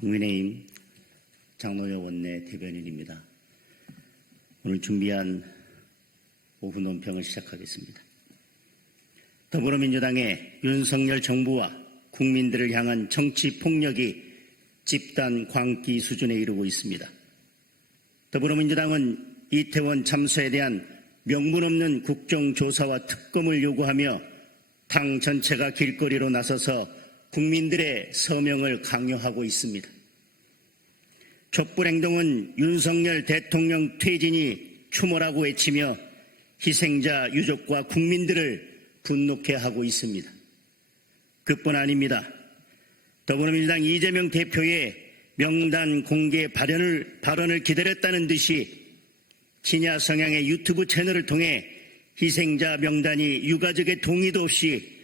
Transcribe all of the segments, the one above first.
국민의힘 장노여 원내 대변인입니다. 오늘 준비한 오후 논평을 시작하겠습니다. 더불어민주당의 윤석열 정부와 국민들을 향한 정치 폭력이 집단 광기 수준에 이르고 있습니다. 더불어민주당은 이태원 참사에 대한 명분 없는 국정조사와 특검을 요구하며 당 전체가 길거리로 나서서 국민들의 서명을 강요하고 있습니다. 촛불 행동은 윤석열 대통령 퇴진이 추모라고 외치며 희생자 유족과 국민들을 분노케 하고 있습니다. 그뿐 아닙니다. 더불어민주당 이재명 대표의 명단 공개 발언을, 발언을 기다렸다는 듯이 친야 성향의 유튜브 채널을 통해 희생자 명단이 유가족의 동의도 없이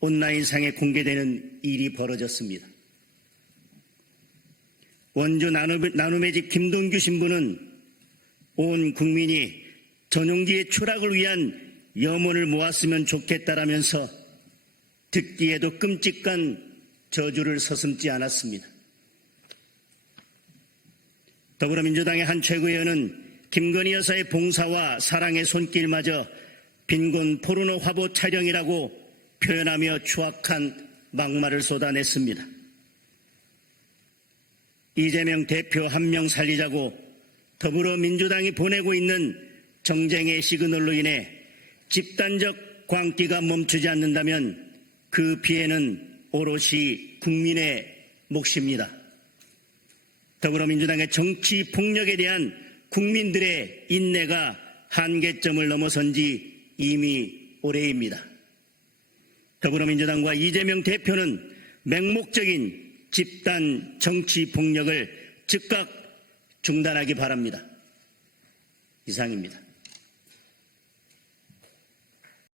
온라인상에 공개되는 일이 벌어졌습니다. 원주 나눔 의 집 김동규 신부는 온 국민이 전용기의 추락을 위한 염원을 모았으면 좋겠다라면서 듣기에도 끔찍한 저주를 서슴지 않았습니다. 더불어민주당의 한 최고위원은 김건희 여사의 봉사와 사랑의 손길마저 빈곤 포르노 화보 촬영이라고 표현하며 추악한 막말을 쏟아냈습니다. 이재명 대표 한 명 살리자고 더불어민주당이 보내고 있는 정쟁의 시그널로 인해 집단적 광기가 멈추지 않는다면 그 피해는 오롯이 국민의 몫입니다. 더불어민주당의 정치 폭력에 대한 국민들의 인내가 한계점을 넘어선 지 이미 오래입니다. 더불어민주당과 이재명 대표는 맹목적인 집단 정치 폭력을 즉각 중단하기 바랍니다. 이상입니다.